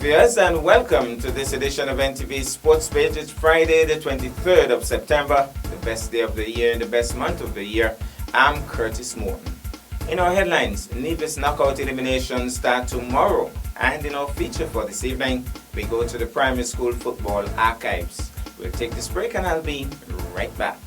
viewers, and welcome to this edition of NTV Sports Page. It's Friday, the 23rd of September, the best day of the year and the best month of the year. I'm Curtis Morton. In our headlines, Nevis knockout eliminations start tomorrow. And in our feature for this evening, we go to the primary school football archives. We'll take this break and I'll be right back.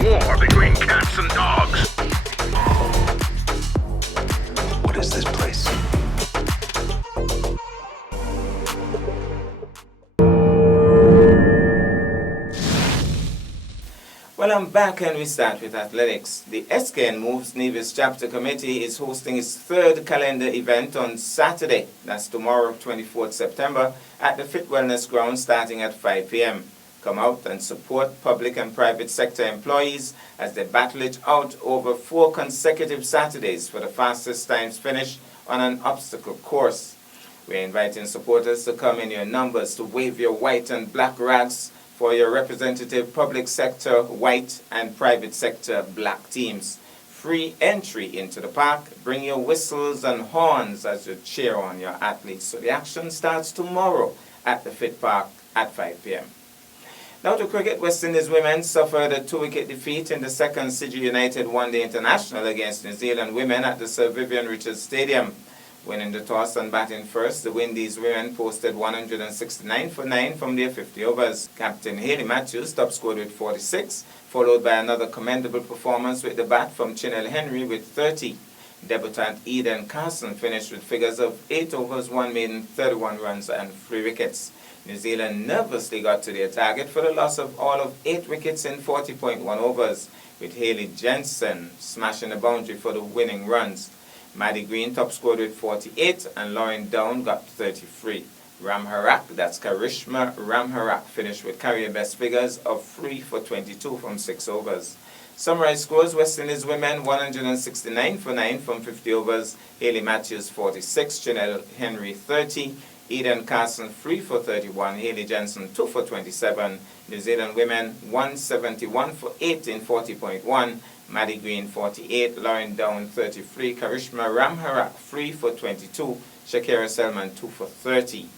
War between cats and dogs. What is this place? Well, I'm back and we start with athletics. The SKN Moves Nevis Chapter Committee is hosting its third calendar event on Saturday, that's tomorrow, 24th September, at the Fit Wellness Ground starting at 5 p.m. Come out and support public and private sector employees as they battle it out over 4 consecutive Saturdays for the fastest times finish on an obstacle course. We're inviting supporters to come in your numbers to wave your white and black rags for your representative public sector white and private sector black teams. Free entry into the park. Bring your whistles and horns as you cheer on your athletes. So the action starts tomorrow at the Fit Park at 5 p.m. Now to cricket, West Indies women suffered a 2-wicket defeat in the second Sydney United One-Day International against New Zealand women at the Sir Vivian Richards Stadium. Winning the toss and batting first, the Windies women posted 169 for 9 from their 50 overs. Captain Hayley Matthews top scored with 46, followed by another commendable performance with the bat from Chinel Henry with 30. Debutant Eden Carson finished with figures of 8 overs, 1 maiden, 31 runs and 3 wickets. New Zealand nervously got to their target for the loss of all of 8 wickets in 40.1 overs, with Hayley Jensen smashing the boundary for the winning runs. Maddie Green top scored with 48 and Lauren Down got 33. Ramharak, that's Karishma Ramharak, finished with career best figures of 3 for 22 from 6 overs. Summarized scores: West Indies women 169 for 9 from 50 overs, Hayley Matthews 46, Chinel Henry 30, Eden Carson 3 for 31, Hayley Jensen 2 for 27, New Zealand women 171 for 8 in 40.1, Maddie Green 48, Lauren Down 33, Karishma Ramharak 3 for 22, Shakira Selman 2 for 30.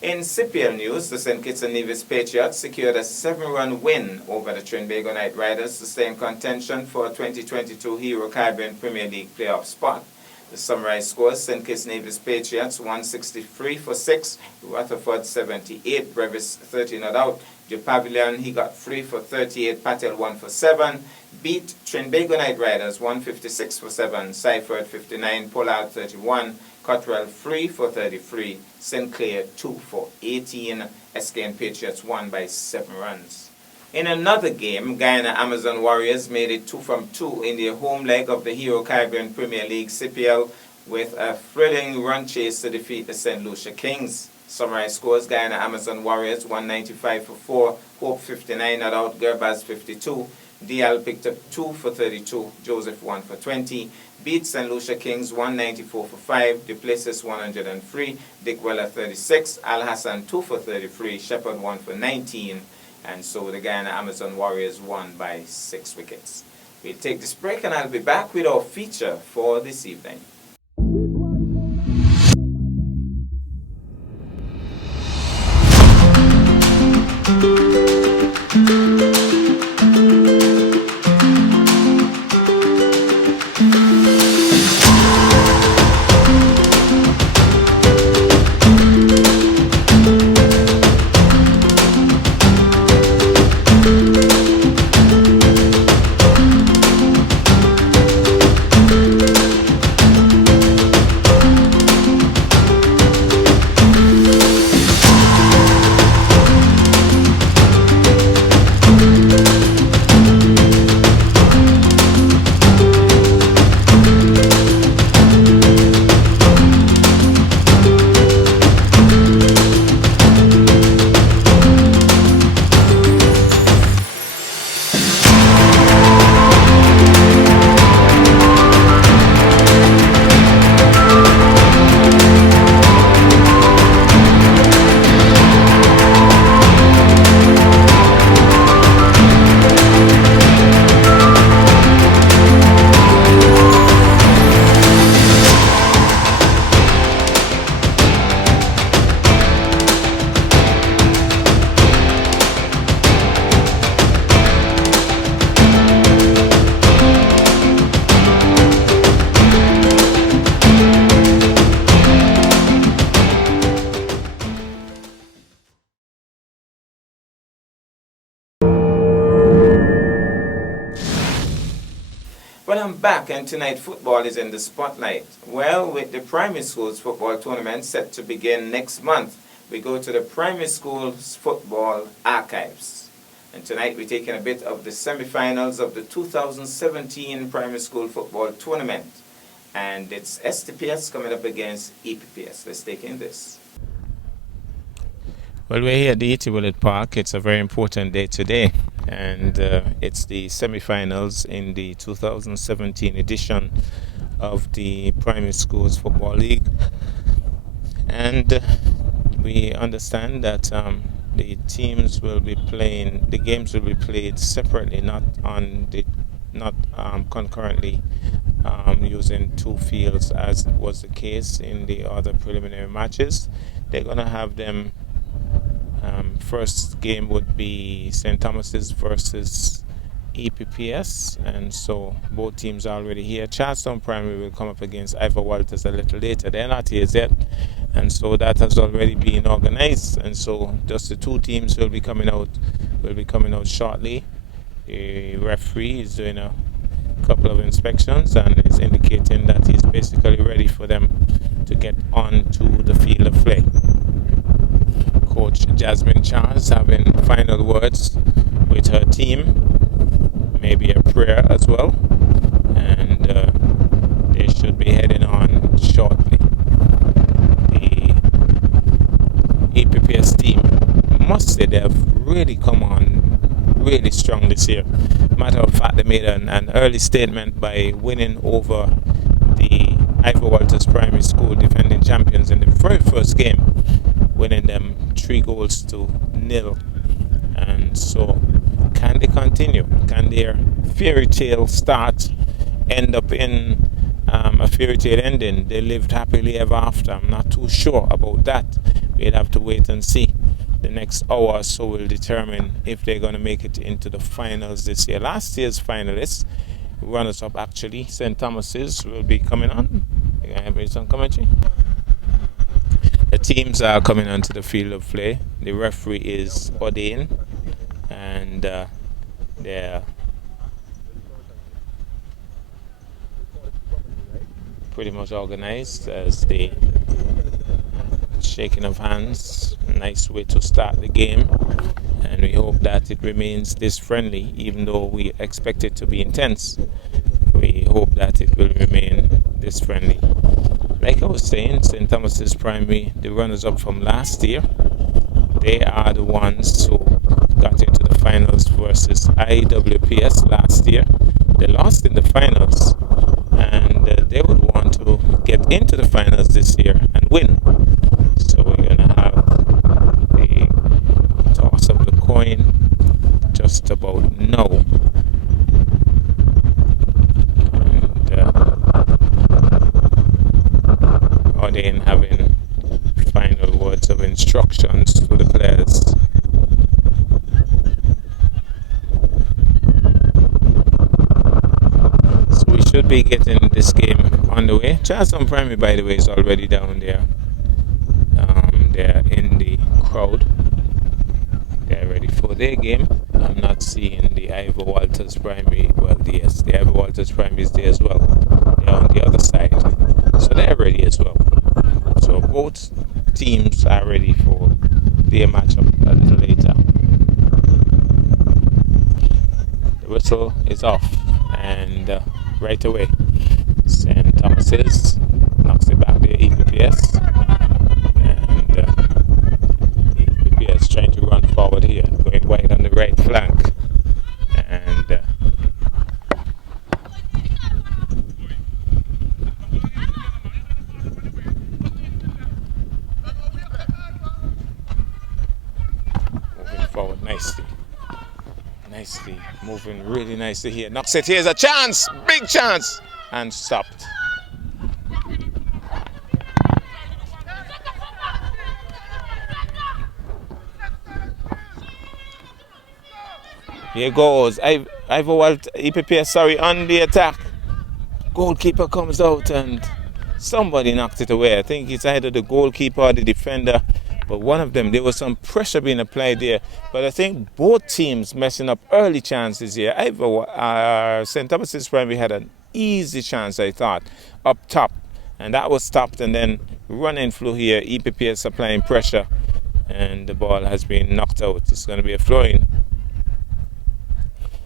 In CPL news, the St. Kitts and Nevis Patriots secured a 7-run win over the Trinbago Knight Riders to stay in contention for a 2022 Hero Caribbean Premier League playoff spot. The summarized scores: St. Kitts Nevis Patriots 163 for 6, Rutherford 78, Brevis 30 not out. Joe Pavilion, he got 3 for 38, Patel 1 for 7, beat Trinbago Knight Riders 156 for 7, Seifert 59, Pollard 31, Cottrell 3 for 33, Sinclair 2 for 18, SKN Patriots won by 7 runs. In another game, Guyana Amazon Warriors made it 2 from 2 in their home leg of the Hero Caribbean Premier League CPL with a thrilling run chase to defeat the St. Lucia Kings. Summarized scores: Guyana Amazon Warriors 195 for 4, Hope 59 not out, Gerbaz 52, DL picked up 2 for 32, Joseph 1 for 20, beat St. Lucia Kings 194 for 5, Duplessis 103, Dick Weller 36, Al Hassan 2 for 33, Shepard 1 for 19, and so the Guyana Amazon Warriors won by 6 wickets. We'll take this break and I'll be back with our feature for this evening. back and tonight football is in the spotlight. Well, with the primary schools football tournament set to begin next month, we go to the primary schools football archives. And tonight we're taking a bit of the semi-finals of the 2017 primary school football tournament. And it's STPS coming up against EPPS. Let's take in this. Well, we're here at the E.T. Willett Park. It's a very important day today, and it's the semi-finals in the 2017 edition of the Primary Schools Football League. And we understand that the teams will be playing, the games will be played separately, not concurrently, using two fields as was the case in the other preliminary matches. They're going to have them. First game would be St. Thomas's versus EPPS, and so both teams are already here. Charlestown Primary will come up against Ivor Walters a little later. They're not here yet, and so that has already been organized, and so just the two teams will be coming out shortly. The referee is doing a couple of inspections and is indicating that he's basically ready for them to get on to the field of play. Coach Jasmine Charles having final words with her team, maybe a prayer as well, and they should be heading on shortly. The EPPS team, must say they have really come on really strong this year. Matter of fact, they made an early statement by winning over the Ivor Walters Primary School defending champions in the very first game, winning them 3-0. And so can they continue? Can their fairy tale start end up in a fairy tale ending? They lived happily ever after. I'm not too sure about that. We'll have to wait and see. The next hour or so will determine if they're going to make it into the finals this year. Last year's finalists, runners-up actually, St. Thomas's will be coming on. You going to have some commentary? The teams are coming onto the field of play. The referee is ordained, and they're pretty much organized as the shaking of hands. Nice way to start the game, and we hope that it remains this friendly, even though we expect it to be intense. We hope that it will remain this friendly. Like I was saying, St. Thomas's Primary, the runners-up from last year, they are the ones who got into the finals versus IWPS last year. They lost in the finals, and they would want to get into the finals this year and win. So we're going to have the toss of the coin just about now. And having final words of instructions to the players. So we should be getting this game on the way. Charlestown Primary, by the way, is already down there. They're in the crowd. They're ready for their game. I'm not seeing the Ivor Walters Primary. Well, yes, the Ivor Walters Primary is there as well. They're on the other side. So they're ready as well. So both teams are ready for their matchup a little later. The whistle is off, and right away, St. Thomas's knocks it back to EPPS, and EPPS trying to run forward here, going wide on the right flank, and forward nicely, moving really nicely here. Knocks it, here's a chance, big chance, and stopped. Here goes Ivor Walters, EPPS, on the attack. Goalkeeper comes out and somebody knocked it away. I think it's either the goalkeeper or the defender. But one of them, there was some pressure being applied there. But I think both teams messing up early chances here. St. Thomas's Primary had an easy chance, I thought, up top. And that was stopped, and then running through here, EPPS applying pressure, and the ball has been knocked out. It's going to be a throw-in.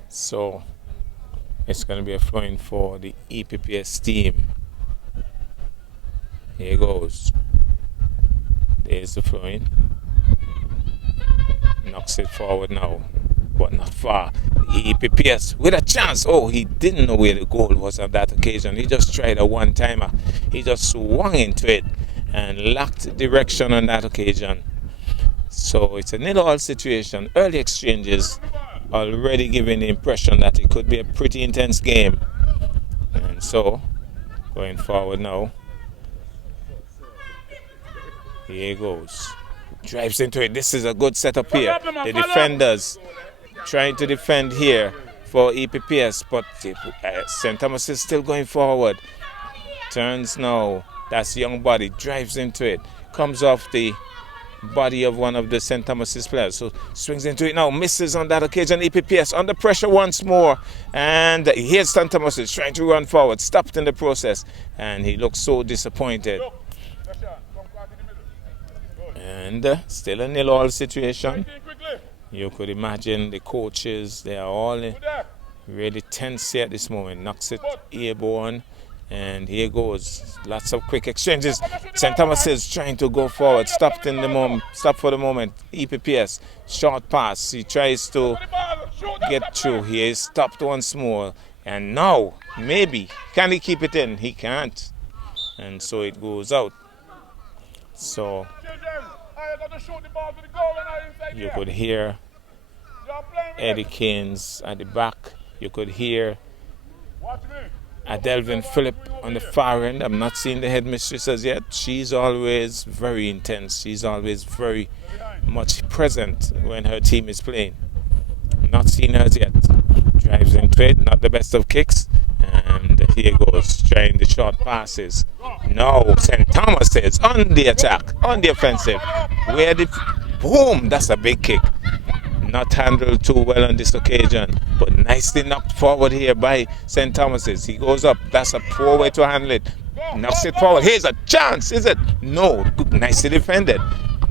So it's going to be a throw-in for the EPPS team. Here goes. There's the throw-in. Knocks it forward now, but not far. EPPS with a chance. Oh, he didn't know where the goal was on that occasion. He just tried a one-timer. He just swung into it and lacked direction on that occasion. So it's a 0-0 situation. Early exchanges already giving the impression that it could be a pretty intense game. And so, going forward now. Here he goes. Drives into it. This is a good setup here. The defenders trying to defend here for EPPS, but St. Thomas is still going forward. Turns now. That's young body. Drives into it. Comes off the body of one of the St. Thomas's players. So swings into it now. Misses on that occasion. EPPS under pressure once more. And here's St. Thomas's trying to run forward. Stopped in the process. And he looks so disappointed. And still a 0-0 situation. You could imagine the coaches, they are all really tense here at this moment. Knocks it airborne. And here goes. Lots of quick exchanges. St. Thomas is trying to go forward. Stopped in the moment. Stop for the moment. EPPS. Short pass. He tries to get through. He is stopped once more. And now, maybe. Can he keep it in? He can't. And so it goes out. So you could hear Eddie Keynes at the back. You could hear Adelvin Phillip on the far end. I'm not seeing the headmistress as yet. She's always very intense. She's always very much present when her team is playing. Not seen her as yet. Drives into it. Not the best of kicks. And here goes, trying the short passes. No, St. Thomas is on the attack, on the offensive. Where the boom, that's a big kick. Not handled too well on this occasion, but nicely knocked forward here by St. Thomas's. He goes up. That's a poor way to handle it. Knocks it forward. Here's a chance, is it? No, nicely defended.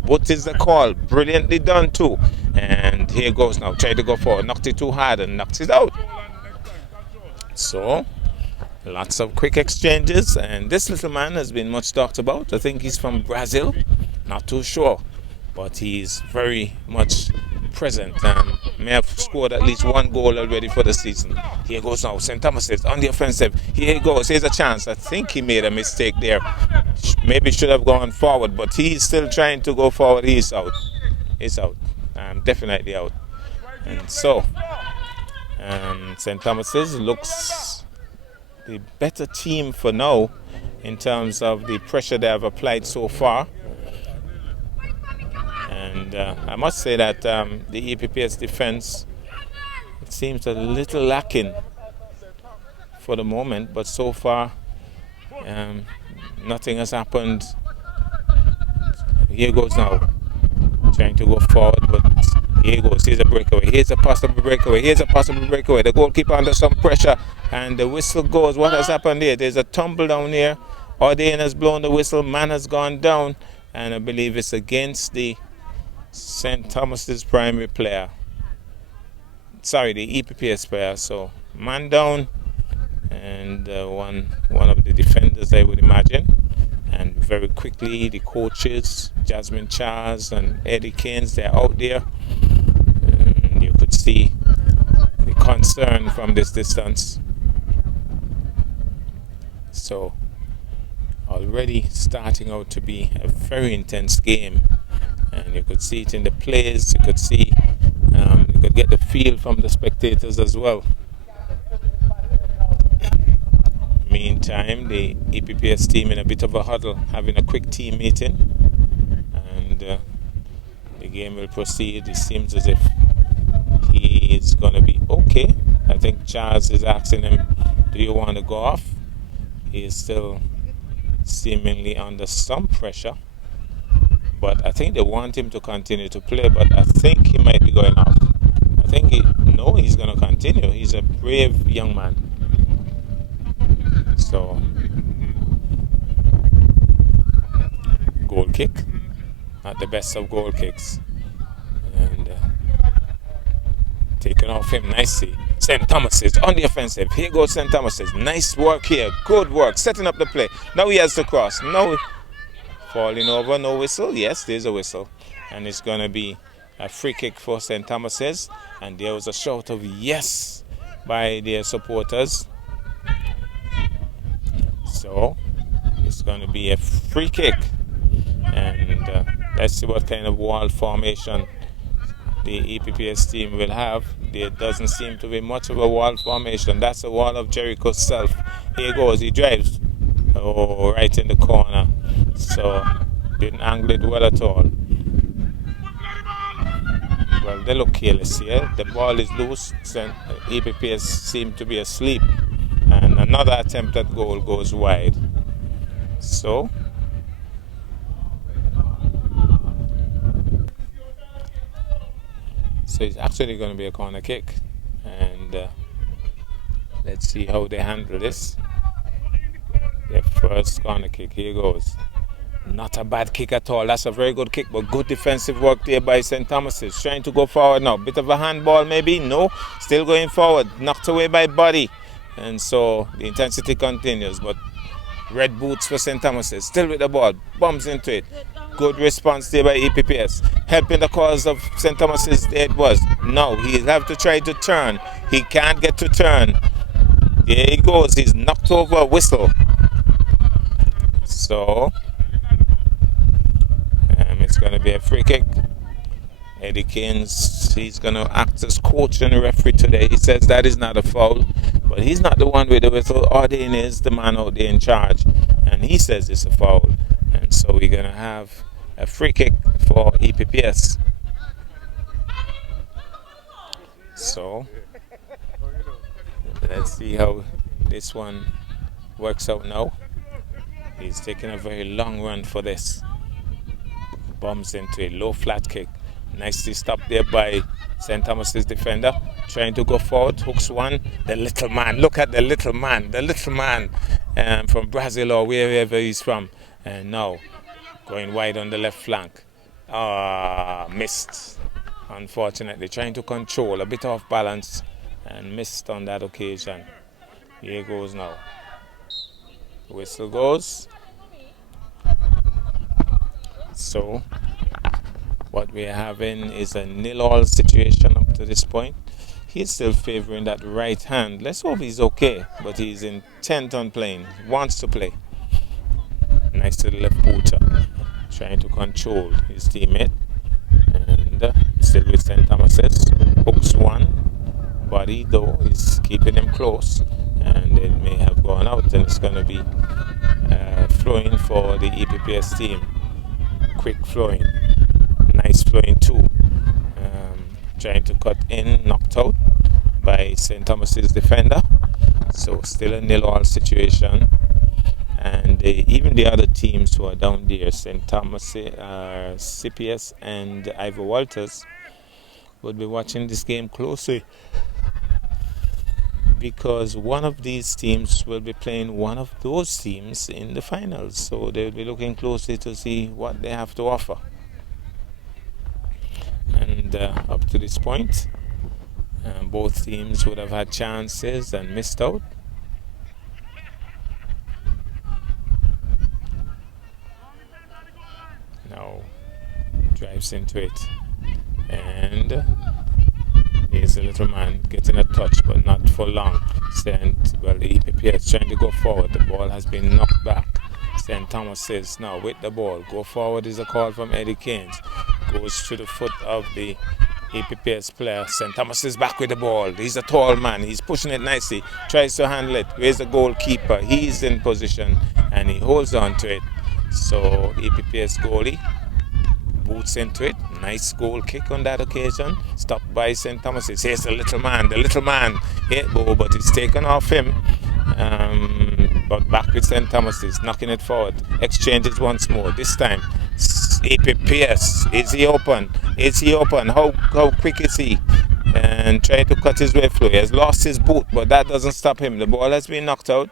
What is the call? Brilliantly done too. And here goes now. Try to go forward. Knocked it too hard and knocks it out. So, lots of quick exchanges. And this little man has been much talked about. I think he's from Brazil. Not too sure. But he's very much present and may have scored at least one goal already for the season. Here goes now. St. Thomas is on the offensive. Here he goes. Here's a chance. I think he made a mistake there. Maybe should have gone forward, but he's still trying to go forward. He's out. He's out. Definitely out. And so, St. Thomas's looks the better team for now in terms of the pressure they have applied so far. And I must say that the EPPS defense, it seems a little lacking for the moment, but so far nothing has happened. Here goes now, trying to go forward, but here goes. Here's a breakaway. Here's a possible breakaway. Here's a possible breakaway. The goalkeeper under some pressure, and the whistle goes. What has happened here? There's a tumble down here. Ordain has blown the whistle. Man has gone down, and I believe it's against the St. Thomas's primary player. Sorry, the EPPS player. So man down, and one of the defenders, I would imagine. And very quickly, the coaches, Jasmine Charles and Eddie Keynes, they're out there. And you could see the concern from this distance. So already starting out to be a very intense game. And you could see it in the plays. You could see, you could get the feel from the spectators as well. Meantime, the EPPS team in a bit of a huddle, having a quick team meeting, and the game will proceed. It seems as if he's going to be okay. I think Charles is asking him, "Do you want to go off?" He is still seemingly under some pressure. But I think they want him to continue to play, but I think he might be going off. I think he's going to continue. He's a brave young man. So, goal kick, not the best of goal kicks, and taken off him nicely. St. Thomas's on the offensive. Here goes St. Thomas's. Nice work here. Good work. Setting up the play. Now he has to cross. No falling over. No whistle. Yes, there's a whistle. And it's going to be a free kick for St. Thomas's. And there was a shout of yes by their supporters. So it's going to be a free kick. And let's see what kind of wall formation the EPPS team will have. There doesn't seem to be much of a wall formation. That's the wall of Jericho's self. Here goes. He drives. Oh, right in the corner. So didn't angle it well at all. Well, they look careless here. The ball is loose. EPPS seem to be asleep. And another attempt at goal goes wide. So it's actually going to be a corner kick, and let's see how they handle this. Their first corner kick, here goes. Not a bad kick at all. That's a very good kick, but good defensive work there by St. Thomas's. Trying to go forward now. Bit of a handball maybe? No. Still going forward. Knocked away by Buddy. And so the intensity continues, but red boots for St. Thomas's. Still with the ball. Bumps into it. Good response there by EPPS. Helping the cause of St. Thomas's. It was. No, he'll have to try to turn. He can't get to turn. There he goes. He's knocked over a whistle. So it's going to be a free kick. Eddie Keynes, he's going to act as coach and referee today. He says that is not a foul, but he's not the one with the whistle. Ardane is the man out there in charge, and he says it's a foul. And so we're going to have a free kick for EPPS. So let's see how this one works out now. He's taking a very long run for this. Bumps into a low flat kick. Nicely stopped there by St. Thomas's defender. Trying to go forward. Hooks one. The little man. Look at the little man. The little man from Brazil or wherever he's from. And now going wide on the left flank. Missed. Unfortunately. Trying to control. A bit off balance. And missed on that occasion. Here goes now. Whistle goes. So what we're having is a 0-0 situation up to this point. He's still favoring that right hand. Let's hope he's okay, but he's intent on playing. He wants to play. Nice to the left booter. Trying to control his teammate. And still with St. Thomas's. Hooks one. Buddy though is keeping him close. And it may have gone out, and it's going to be flowing for the EPPS team. Quick flowing. Nice flowing too. Trying to cut in, knocked out by St. Thomas's defender. So still a 0-0 situation. And even the other teams who are down there, St. Thomas, CPS and Ivor Walters, would be watching this game closely, because one of these teams will be playing one of those teams in the finals. So they'll be looking closely to see what they have to offer. And up to this point, both teams would have had chances and missed out. Now drives into it. And here's the little man getting a touch, but not for long. The EPP is trying to go forward. The ball has been knocked back. St. Thomas says now with the ball. Go forward is a call from Eddie Keynes. Goes to the foot of the EPPS player. St. Thomas is back with the ball. He's a tall man. He's pushing it nicely. Tries to handle it. Where's the goalkeeper? He's in position and he holds on to it. So EPPS goalie boots into it. Nice goal kick on that occasion. Stopped by St. Thomas's. Here's the little man. The little man. But it's taken off him. But back with St. Thomas's. Knocking it forward. Exchanges once more. This time EPPS. Is he open? Is he open? How quick is he? And trying to cut his way through. He has lost his boot, but that doesn't stop him. The ball has been knocked out.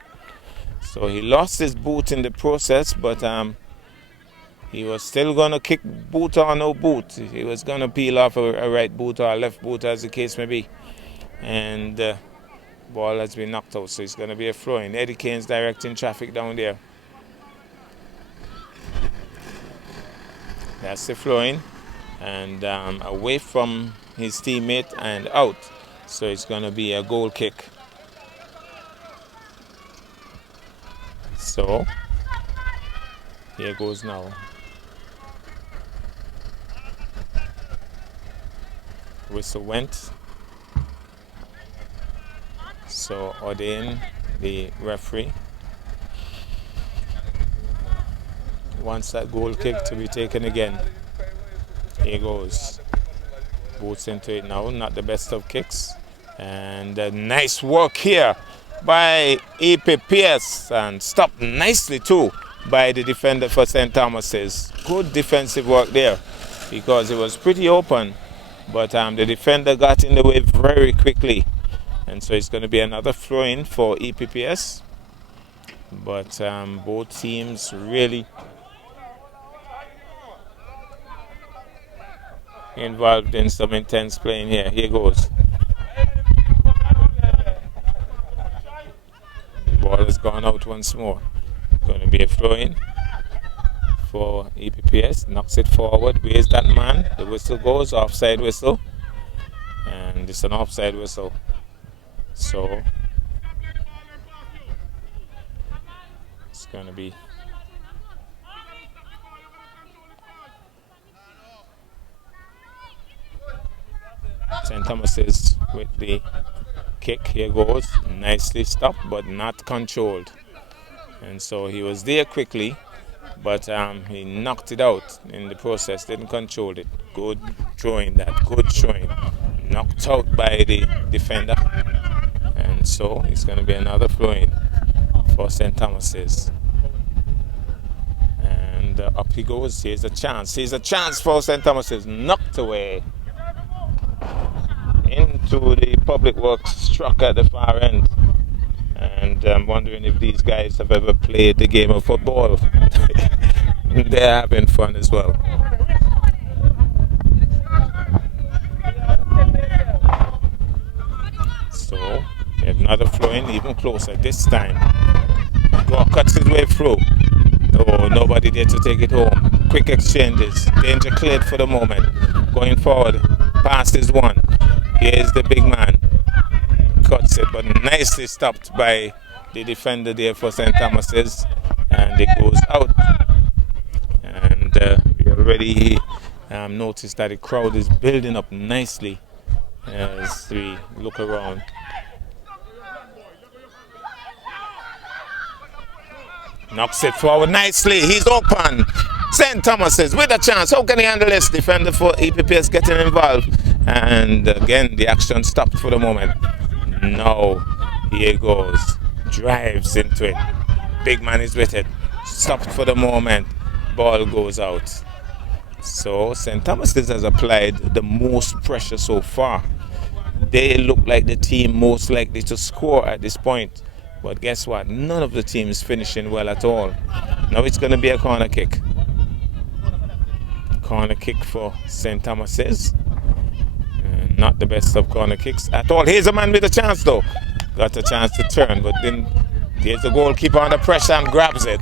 So he lost his boot in the process, but he was still going to kick boot or no boot. He was going to peel off a right boot or a left boot, as the case may be. And ball has been knocked out, so it's going to be a throw-in. Eddie Kane's directing traffic down there. That's the throw-in. And away from his teammate and out. So it's going to be a goal kick. So here goes now. Whistle went. So Odain, the referee, wants that goal kick to be taken again. Here goes. Boots into it now. Not the best of kicks. And nice work here by EPPS, and stopped nicely too by the defender for St. Thomas's. Good defensive work there because it was pretty open, but the defender got in the way very quickly, and so it's going to be another throw-in for EPPS. But both teams really involved in some intense playing here. Here goes. Ball has gone out once more. Going to be a throw-in for EPPS. Knocks it forward. Where's that man? The whistle goes. Offside whistle. And it's an offside whistle. So it's going to be St. Thomas's with the kick. Here goes. Nicely stopped, but not controlled. And so he was there quickly, but he knocked it out in the process. Didn't control it. Good throwing that. Good throwing. Knocked out by the defender. And so it's going to be another throw-in for St. Thomas's. And up he goes. Here's a chance. Here's a chance for St. Thomas's. Knocked away into the public works, struck at the far end. And I'm wondering if these guys have ever played the game of football. They're having fun as well. So another throw-in, even closer this time. Gore cuts his way through. Oh, nobody there to take it home. Quick exchanges. Danger cleared for the moment. Going forward. Pass is one. Here's the big man. Cuts it, but nicely stopped by the defender there for St. Thomas's. And it goes out. And we already noticed that the crowd is building up nicely as we look around. Knocks it forward nicely. He's open. St. Thomas's with a chance. How can he handle this? Defender for EPPS getting involved. And again, the action stopped for the moment. Now, here goes. Drives into it. Big man is with it. Stopped for the moment. Ball goes out. So, St. Thomas's has applied the most pressure so far. They look like the team most likely to score at this point. But guess what? None of the teams finishing well at all. Now it's going to be a corner kick. Corner kick for St. Thomas's. Not the best of corner kicks at all. Here's a man with a chance though. Got a chance to turn, but then here's the goalkeeper under pressure and grabs it.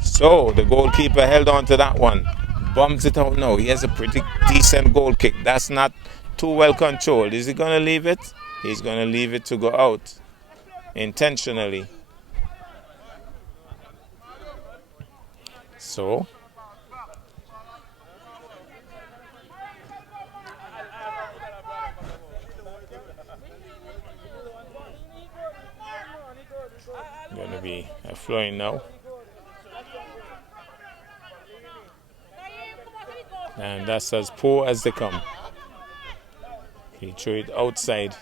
So the goalkeeper held on to that one. Bumps it out now. He has a pretty decent goal kick. That's not too well controlled. Is he going to leave it? He's going to leave it to go out intentionally. So going to be a flowing now. And that's as poor as they come. He threw it outside.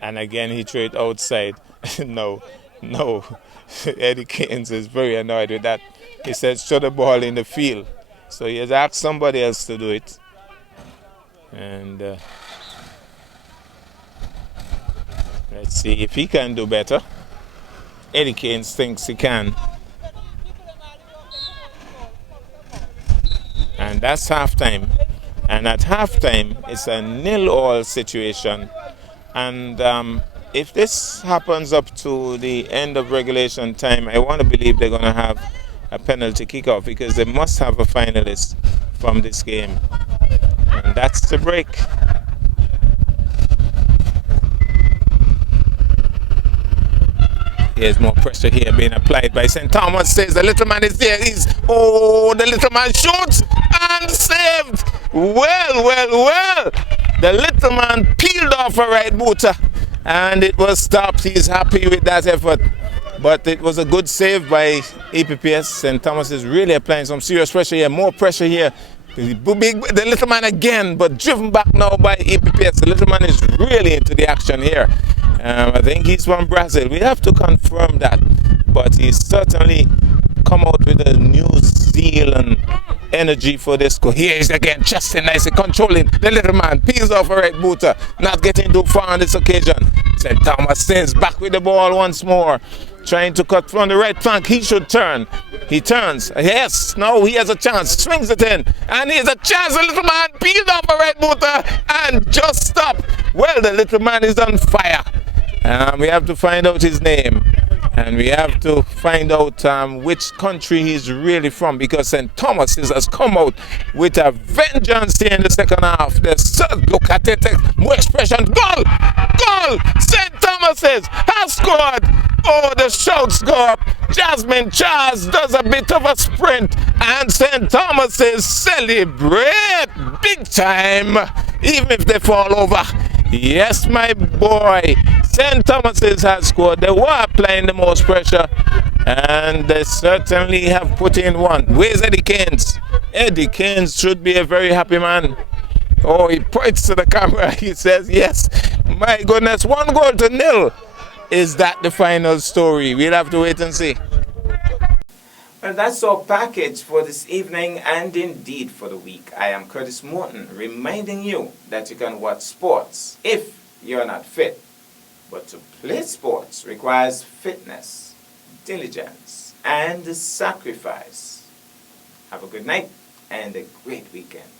And again he threw it outside. No. Eddie Keynes is very annoyed with that. He said, throw the ball in the field. So he has asked somebody else to do it. And let's see if he can do better. Eddie Keynes thinks he can. And that's halftime. And at halftime, it's a 0-0 situation. And if this happens up to the end of regulation time, I want to believe they're going to have a penalty kickoff because they must have a finalist from this game. And that's the break. There's more pressure here being applied by St. Thomas. Says the little man is there. The little man shoots and saved. Well. The little man peeled off a right booter and it was stopped. He's happy with that effort. But it was a good save by EPPS. St. Thomas is really applying some serious pressure here. More pressure here. The little man again, but driven back now by EPPS. The little man is really into the action here. I think he's from Brazil. We have to confirm that. But he's certainly come out with a New Zealand energy for this goal. Here is again, Justin nicely controlling the little man. Peels off a right booter. Not getting too far on this occasion. St. Thomas sends back with the ball once more. Trying to cut from the right flank. He should turn. He turns. Yes. Now he has a chance. Swings it in. And he has a chance. The little man peeled off a right booter and just stopped. Well, the little man is on fire. We have to find out his name. And we have to find out which country he's really from, because St. Thomas has come out with a vengeance here in the second half. Look at it. More expression. Goal! Goal! St. Thomas has scored. Oh, the shouts go up. Jasmine Charles does a bit of a sprint. And St. Thomas celebrate big time, even if they fall over. Yes, my boy. St. Thomas's has scored. They were applying the most pressure, and they certainly have put in one. Where's Eddie Keynes? Eddie Keynes should be a very happy man. Oh, he points to the camera. He says, yes. My goodness, 1-0. Is that the final story? We'll have to wait and see. Well, that's our package for this evening and indeed for the week. I am Curtis Morton, reminding you that you can watch sports if you're not fit. But to play sports requires fitness, diligence, and sacrifice. Have a good night and a great weekend.